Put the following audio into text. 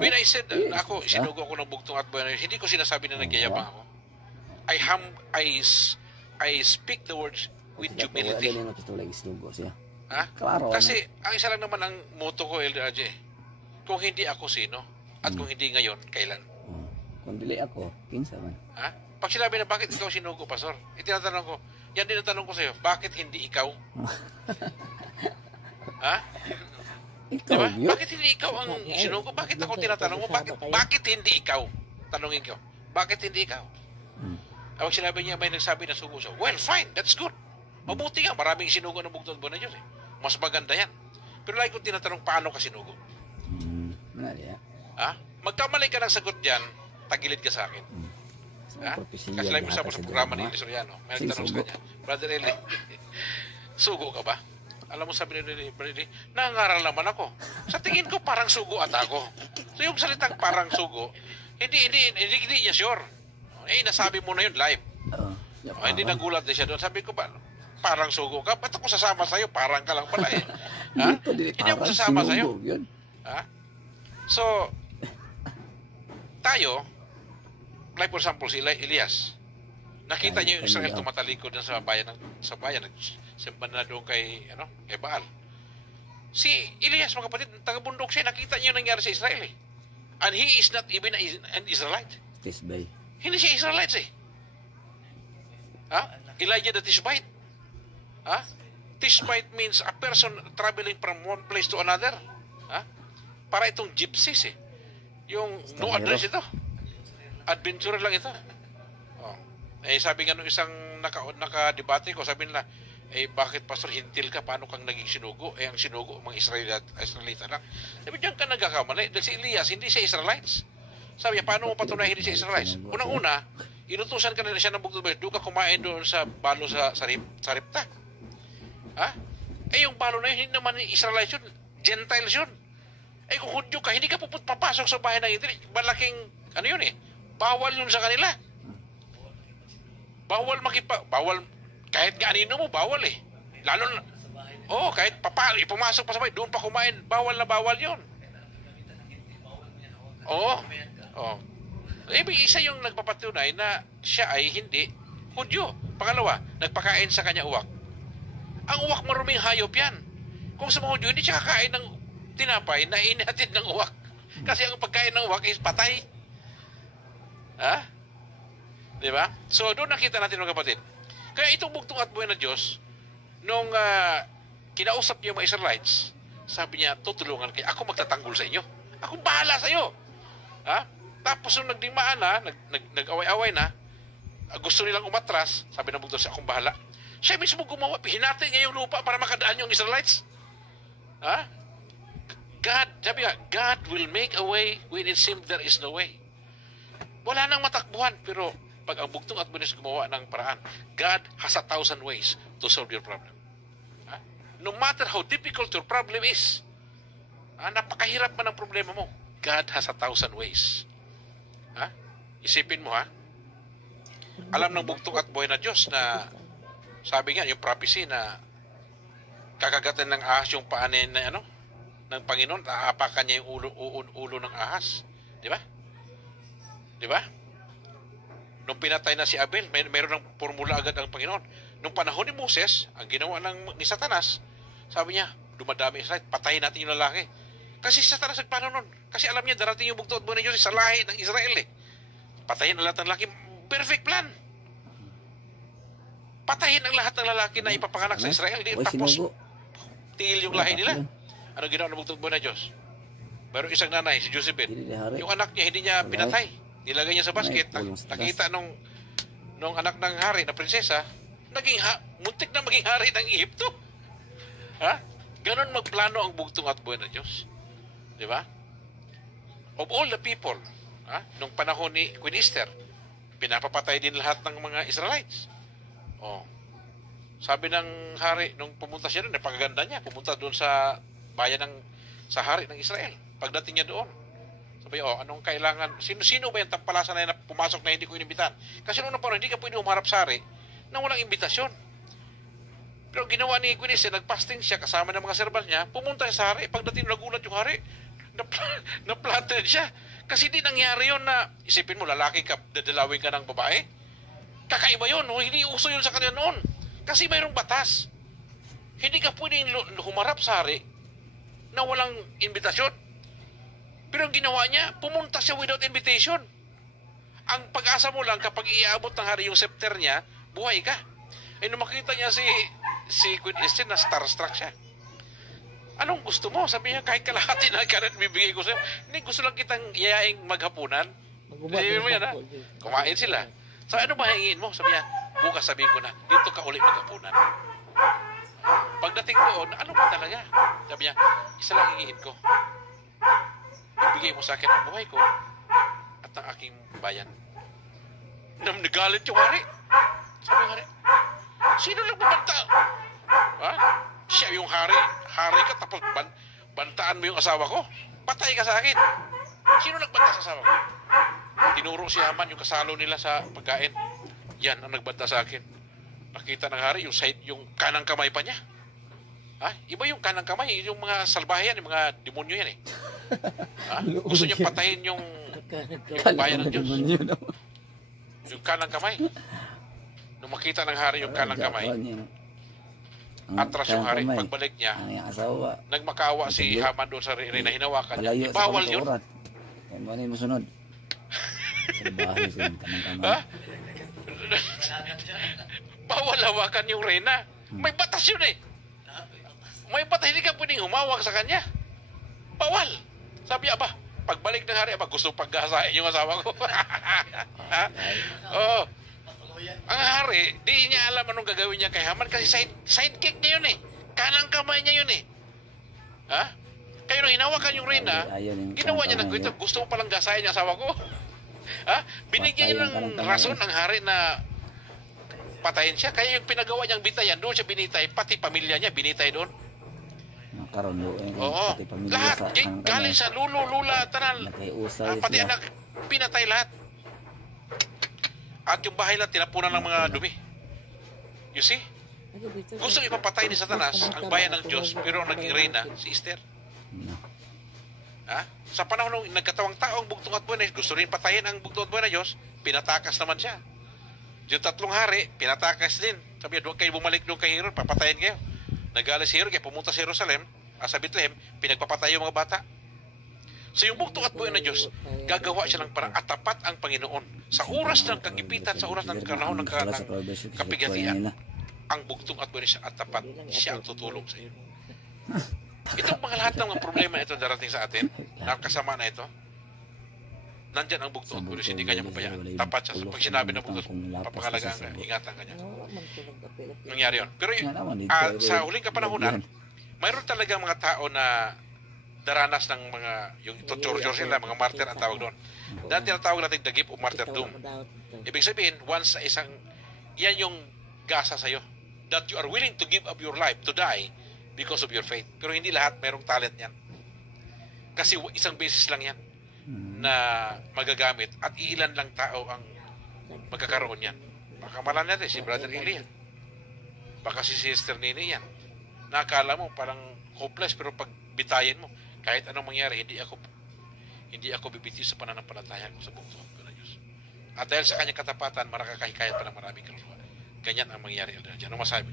When I said na ako, sinugo ako ng bugtong at buwan, hindi ko sinasabi na nagyayabang ako. I speak the words with humility. Ha? Kasi ang isa lang naman ang motto ko, LRJ. Kung hindi ako, sino? At kung hindi ngayon, kailan? Kung dili ako, kinsa man. Ha? Pag sinabi na bakit ikaw sinugo, Pastor, itinatanong ko, yan din ang tanong ko sa'yo, bakit hindi ikaw? Ha? Diba? Bakit hindi ikaw ang sinugo? Bakit ako tinatanong mo? Bakit hindi ikaw? Tanungin ko. Bakit hindi ikaw? Pag sinabi niya may nagsabi na sugo siya, well, fine, that's good. Mabuti nga, maraming sinugo ng bugtong buwan na Diyos. Mas maganda yan. Pero lagi kong tinatanong, paano ka sinugo? Ha? Magkamali ka ng sagot dyan, tagilid ka sa akin. Ha? Kasi lang mo sa programa ni Eli Soriano. May nagtanong sa kanya, Brother Eli, sugo ka ba? Alam mo sabi ni Brother Eli, nangangaral naman ako. Sa tingin ko parang sugo at ako. So yung salitang parang sugo, hindi niya sure. Nasabi mo na yun live. Hindi nagulat din siya doon. Sabi ko, parang sugo ka? Ba't ako sasama sa'yo? Parang ka lang pala eh. Ha? Hindi ako sasama sa'yo. Ha? So, tayo, like for example, si Elias, nakita niyo yung Israel tumatalikod sa bayan, simpan na doon kay Baal. Si Elias, mga kapatid, taga-bundok siya, nakita niyo nangyari sa Israel eh. And he is not even an Israelite. Tisbay. Hindi siya Israelites eh. Ha? Elijah the Tishbite. Ha? Tishbite means a person traveling from one place to another. Ha? Para itong gypsies eh. Yung no address ito. Adventurer lang ito. Oh. Sabi nga nung isang naka-debate ko, sabi nila, bakit Pastor hintil ka? Paano kang naging sinugo? Ang sinugo, mga Israelita lang. Sabi, diyan ka nagkakamali. Dahil si Elias, hindi siya Israelites. Sabi niya, paano mo patunayan hindi siya Israelites? Unang-una, inutusan ka na siya ng bugtong buwan, doon ka kumain doon sa balo sa Ripta. Ha? Yung balo na yun, hindi naman Israelites yun. Gentiles yun. Kung Hudyo ka, hindi ka papasok sa bahay ng Israel. Malaking, yun eh, bawal yun sa kanila. Bawal, kahit ganino mo, bawal eh. Lalo na, kahit pumasok pa sa bahay, doon pa kumain, bawal na bawal yun. Isa yung nagpapatunay na siya ay hindi Hudyo. Pangalawa, nagpakain sa kanya uwak. Ang uwak maruming hayop yan. Kung sa mga Hudyo, hindi siya kakain ng tinapay na inatid ng uwak. Kasi ang pagkain ng uwak is patay. Ha? Diba? So, doon nakita natin mga kapatid. Kaya itong bugtong at buwan na Diyos, nung kinausap niyo mga Israelites, sabi niya, tutulungan kayo. Ako magtatanggol sa inyo. Ako bahala sa iyo. Ha? Tapos nung nagdimaan na, nag-away-away na, gusto nilang umatras, sabi ng bugtong siya, akong bahala. Siya mismo gumawa, hinati niya yung lupa para makadaan yung Israelites. Ha? Sabi nga, God will make a way when it seems there is no way. Wala nang matakbuhan, pero pag ang bugtong at buwan gumawa ng paraan, God has 1,000 ways to solve your problem. Ha? No matter how difficult your problem is, napakahirap man ang problema mo, God has 1,000 ways. Ha? Isipin mo ha. Alam ng bugtong at buhay na Diyos na sabi nga yung prophecy na kakagatan ng ahas yung paanin na ng Panginoon, aapakan niya yung ulo ng ahas. Di ba? Di ba? Nung pinatay na si Abel, mayroon ng formula agad ang Panginoon. Nung panahon ni Moses, ang ginawa ni Satanas, sabi niya, dumadami Israel, patayin natin yung lalaki. Kasi si Satanas nagplano nun. Kasi alam niya, darating yung bugtong at buwan ng Diyos sa lahi ng Israel eh. Patayin ang lahat ng lalaki. Perfect plan. Patayin ang lahat ng lalaki na ipapanganak sa Israel. Tapos, tiil yung lahi nila. Ano ginawa ng bugtong at buwan ng Diyos? Mayroong isang nanay, si Josephine. Yung anak niya, hindi niya pinatay. Nilagay niya sa basket. Nakita nung anak ng hari na prinsesa, muntik na maging hari ng Egypto. Ha? Ganon magplano ang bugtong at buwan ng Diyos. Di ba? Of all the people, nung panahon ni Queen Esther, pinapapatay din lahat ng mga Israelites. Sabi ng hari, nung pumunta siya doon, napakaganda niya, pumunta doon sa bayan sa hari ng Israel. Pagdating niya doon, sabi, anong kailangan, sino ba yung tampalasan na pumasok na hindi ko inimbitan? Kasi noong naman, hindi ka pwede humarap sa hari na walang imbitasyon. Pero ginawa ni Queen Esther, nagpasting siya kasama ng mga serbal niya, pumunta sa hari, pagdating nagulat yung hari, Na-flattered siya. Kasi di nangyari yun na, isipin mo, lalaki ka, dadalawin ka ng babae. Kakaiba yun. Hindi uso yun sa kanila noon. Kasi mayroong batas. Hindi ka pwedeng humarap sa hari na walang invitasyon. Pero ang ginawa niya, pumunta siya without invitation. Ang pag-asa mo lang kapag iaabot ng hari yung scepter niya, buhay ka. Ay nung makita niya si Queen Esther na starstruck siya. Anong gusto mo? Sabi niya, kahit kalahati na karet bibigay ko sa'yo. Hindi, gusto lang kitang yayaing maghapunan. Sabi mo yan, ha? Kumain sila. Sabi, ano ba hingin mo? Sabi niya, bukas sabihin ko na, dito ka ulit maghapunan. Pagdating doon, ano ba talaga? Sabi niya, isa lang hingin ko. Ibigay mo sa akin ang buhay ko at ang aking bayan. Nagalit yung hari. Sabi yung hari, sino lang bumanta? Ha? Siya yung hari. Hari ka tapos bantaan mo yung asawa ko. Patay ka sa akin. Sino nagbanta sa asawa ko? Tinuro si Haman yung kasalo nila sa pagkain. Yan ang nagbanta sa akin. Nakita ng hari yung side, yung kanang kamay pa niya. Ha? Iba yung kanang kamay, yung mga salbahe yan, yung mga demonyo yan eh. Ha? Gusto niya patayin yung bayan ng Diyos. Yung kanang kamay. Nung makita ng hari yung kanang kamay, atras yung hari. Pagbalik niya, nagmakawa si Haman doon sa Reyna, hinawakan niya. Bawal yun. Ano yung masunod? Ha? Bawal hawakan yung Reyna. May batas yun eh. May batas, hindi ka pwedeng humawak sa kanya. Bawal. Sabi niya, aba, pagbalik ng hari, aba, gusto paggasahin yung asawa ko. Ha? Oo. Ang hari, di niya alam anong gagawin niya kay Haman kasi sidekick niya yun eh. Kanang kamay niya yun eh. Ha? Kaya nung hinawakan yung Reyna, ginawa niya ng kwento, gusto mo palang gasahin yung asawa ko. Ha? Binigyan niya ng rason ang hari na patayin siya. Kaya yung pinagawa niyang bitayan, doon siya binitay, pati pamilya niya binitay doon. Oo. Lahat, galing sa lulo, lula, tanan, pati anak, pinatay lahat. At yung bahay lang tinapunan ng mga dumi. You see? Gusto ipapatay ni Satanas ang bayan ng Diyos, pero ang naging reyna, si Esther. Ha? Sa panahon nung nagkatawang taong bugtong at buwan, gusto rin patayin ang bugtong at buwan na Diyos, pinatakas naman siya. Yung tatlong hari, pinatakas din. Sabi niya, doon kayo bumalik doon kay Herod, papatayin kayo. Nagalit si Herod, kaya pumunta sa Jerusalem, sa Bethlehem, pinagpapatay yung mga bata. So yung bugtong at buwan na Diyos, gagawa siya ng parang atapat ang Panginoon. Sa oras ng kagipitan, sa oras ng kanahon ng kapighatian, ang bugtong at buwan siya at tapat, siya ang tutulong sa iyo. Itong mga lahat ng mga problema ito darating sa atin, nakasama na ito, nandyan ang bugtong at buwan, hindi kanya pabayaan. Tapat siya. Pag sinabi ng bugtong, papangalagaan ka, ingatan kanya. Nangyari yun. Pero sa huling kapanahunan, mayroon talaga mga tao na daranas ng mga, yung torture sila, mga martyr ang tawag doon. Dahil tinatawag natin the gift of martyrdom. Ibig sabihin, once sa isang, yan yung gasa sa'yo. That you are willing to give up your life, to die, because of your faith. Pero hindi lahat mayroong talent yan. Kasi isang beses lang yan na magagamit at iilan lang tao ang magkakaroon yan. Baka malan natin si Brother Eli yan. Baka si Sister Nini yan. Nakakala mo parang hopeless, pero pag bitayin mo, kahit anong mangyari, hindi ako bibitiw sa pananampalataya ko sa bugtong ko na Diyos. At dahil sa kanyang katapatan, marakakahikayat pa ng maraming kaluluwa. Ganyan ang mangyari. Ano masabi?